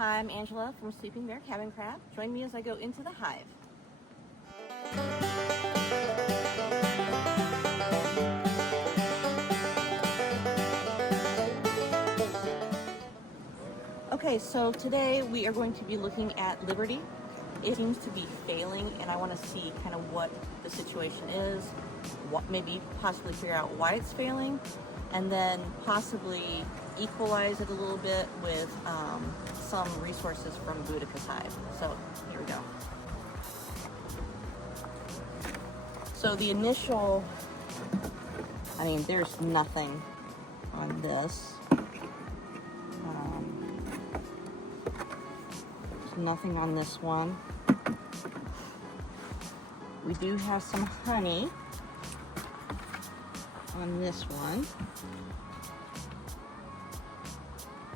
Hi, I'm Angela from Sleeping Bear Cabin Crab. Join me as I go into the hive. Okay, so today we are going to be looking at Liberty. It seems to be failing, and I want to see kind of what the situation is, what maybe possibly figure out why it's failing, and then possibly equalize it a little bit with some resources from Boudica's hive. So here we go. So the initial, there's nothing on this. There's nothing on this one. We do have some honey on this one.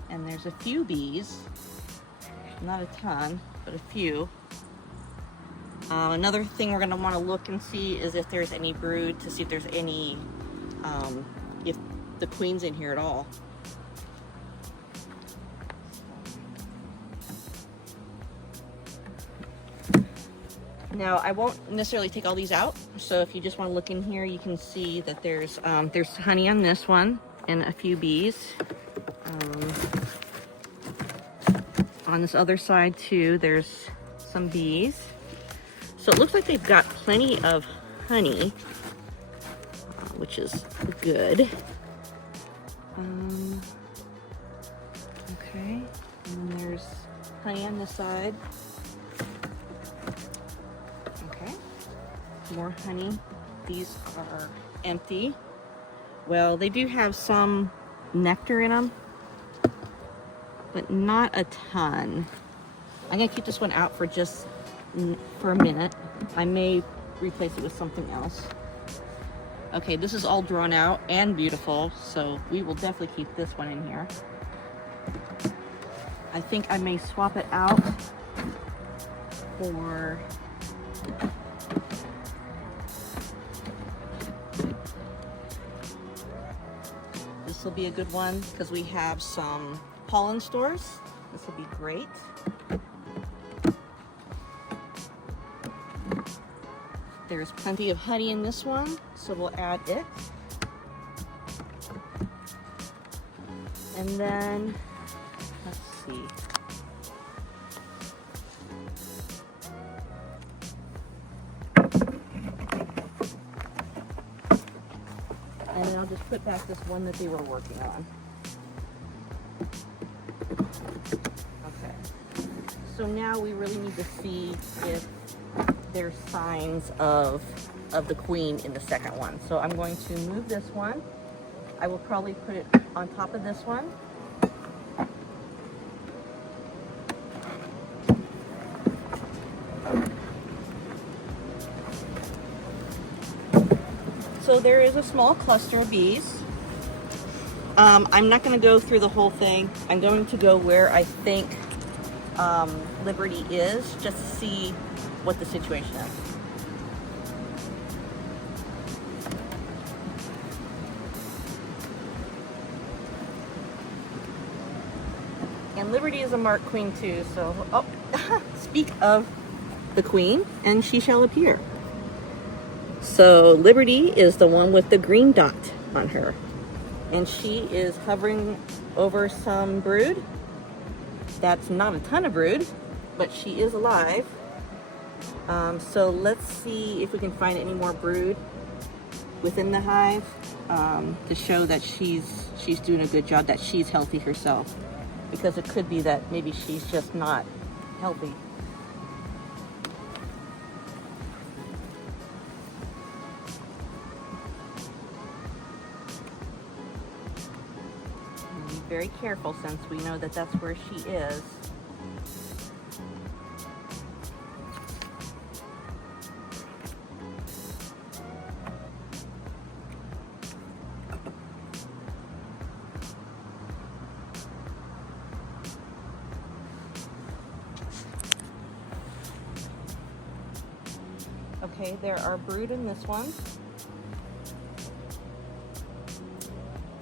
And there's a few bees. Not a ton, but a few. Another thing we're going to want to look and see is if there's any brood, to see if there's any, if the queen's in here at all. Now, I won't necessarily take all these out, so if you just want to look in here, you can see that there's honey on this one and a few bees. On this other side too, there's some bees. So it looks like they've got plenty of honey, which is good. Okay, and then there's honey on this side. Okay, more honey. These are empty. Well, they do have some nectar in them, but not a ton. I'm gonna keep this one out for just for a minute. I may replace it with something else. Okay, this is all drawn out and beautiful, so we will definitely keep this one in here. I think I may swap it out for this will be a good one because we have some pollen stores. This will be great. There's plenty of honey in this one, so we'll add it. And then, let's see. And then I'll just put back this one that they were working on. Okay. So now we really need to see if there's signs of the queen in the second one. So I'm going to move this one. I will probably put it on top of this one. So there is a small cluster of bees. I'm not going to go through the whole thing. I'm going to go where I think Liberty is, just to see what the situation is. And Liberty is a marked queen too, so, oh, speak of the queen, and she shall appear. So Liberty is the one with the green dot on her, and she is hovering over some brood. That's not a ton of brood, but she is alive. So let's see if we can find any more brood within the hive to show that she's doing a good job, that she's healthy herself, because it could be that maybe she's just not healthy. Be very careful since we know that that's where she is. Okay, there are brood in this one.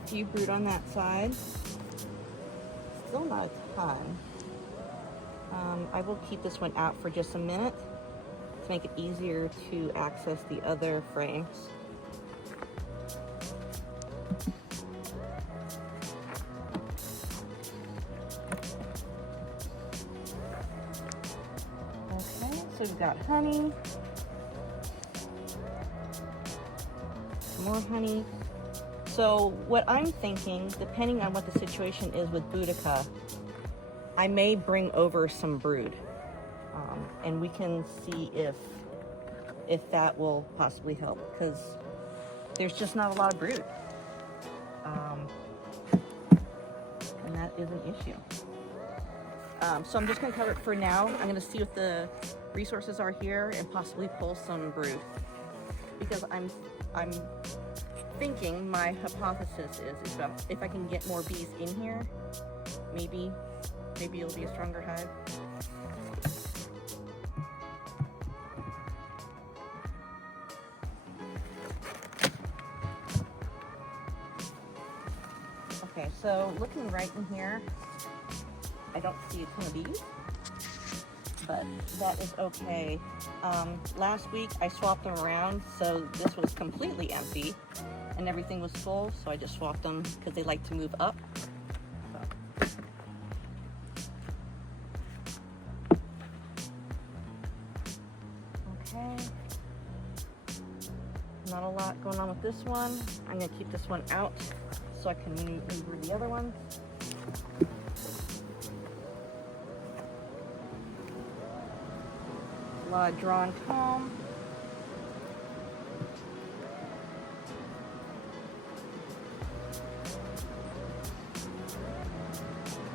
A few brood on that side. Still not a ton. I will keep this one out for just a minute to make it easier to access the other frames. Okay, so we've got honey, some more honey. So what I'm thinking, depending on what the situation is with Boudica, I may bring over some brood, and we can see if that will possibly help, because there's just not a lot of brood, and that is an issue. So I'm just going to cover it for now. I'm going to see if the resources are here and possibly pull some brood, because I'm thinking, my hypothesis is if I can get more bees in here, maybe it'll be a stronger hive. Okay, so looking right in here, I don't see a ton of bees, but that is okay. Last week I swapped them around, so this was completely empty and everything was full, so I just swapped them because they like to move up. Okay, not a lot going on with this one. I'm going to keep this one out so I can maneuver the other ones. A lot of drawn comb.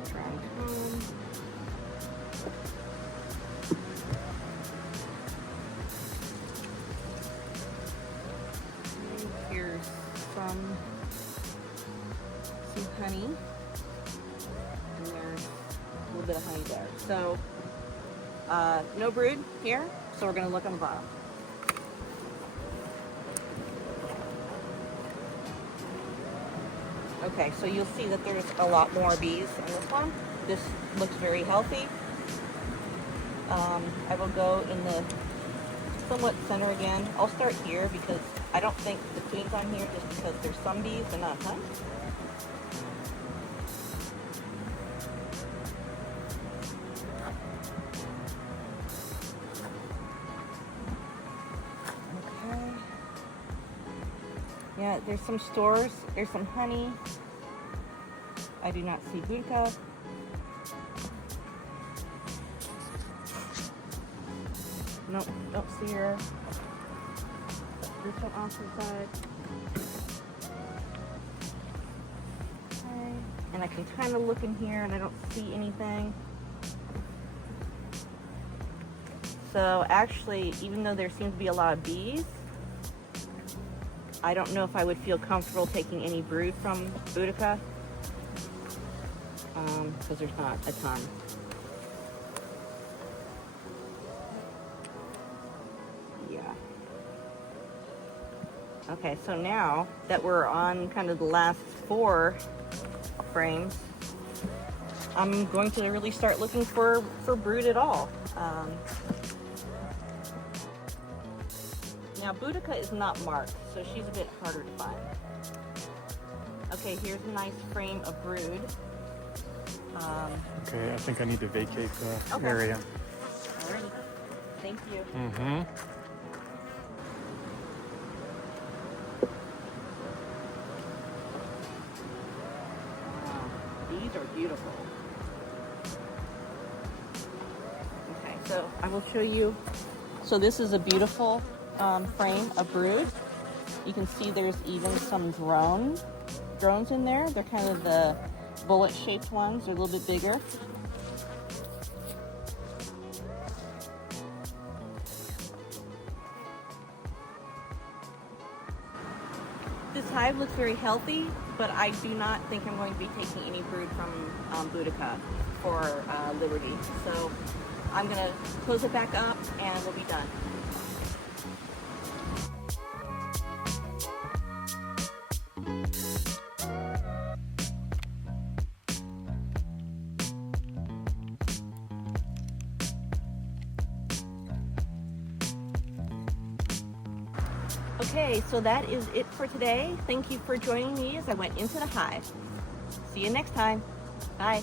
Drawn comb. And here's some honey. And there's a little bit of honey there. So no brood here, so we're going to look on the bottom. Okay, so you'll see that there's a lot more bees in this one. This looks very healthy. I will go in the somewhat center again. I'll start here because I don't think the queen's on here just because there's some bees and not a ton. Yeah, there's some stores. There's some honey. I do not see Boudica. Nope, don't see her. This one off to the side. Okay. And I can kind of look in here and I don't see anything. So actually, even though there seems to be a lot of bees, I don't know if I would feel comfortable taking any brood from Boudica, because there's not a ton. Yeah. Okay, so now that we're on kind of the last 4 frames, I'm going to really start looking for brood at all. Now Boudica is not marked, so she's a bit harder to find. Okay, here's a nice frame of brood. Okay, I think I need to vacate the area. Alrighty, thank you. Mm-hmm. These are beautiful. Okay, so I will show you. So this is a beautiful frame of brood. You can see there's even some drones in there. They're kind of the bullet-shaped ones. They're a little bit bigger. This hive looks very healthy, but I do not think I'm going to be taking any brood from Boudica for Liberty. So I'm going to close it back up and we'll be done. Okay, so that is it for today. Thank you for joining me as I went into the hive. See you next time. Bye.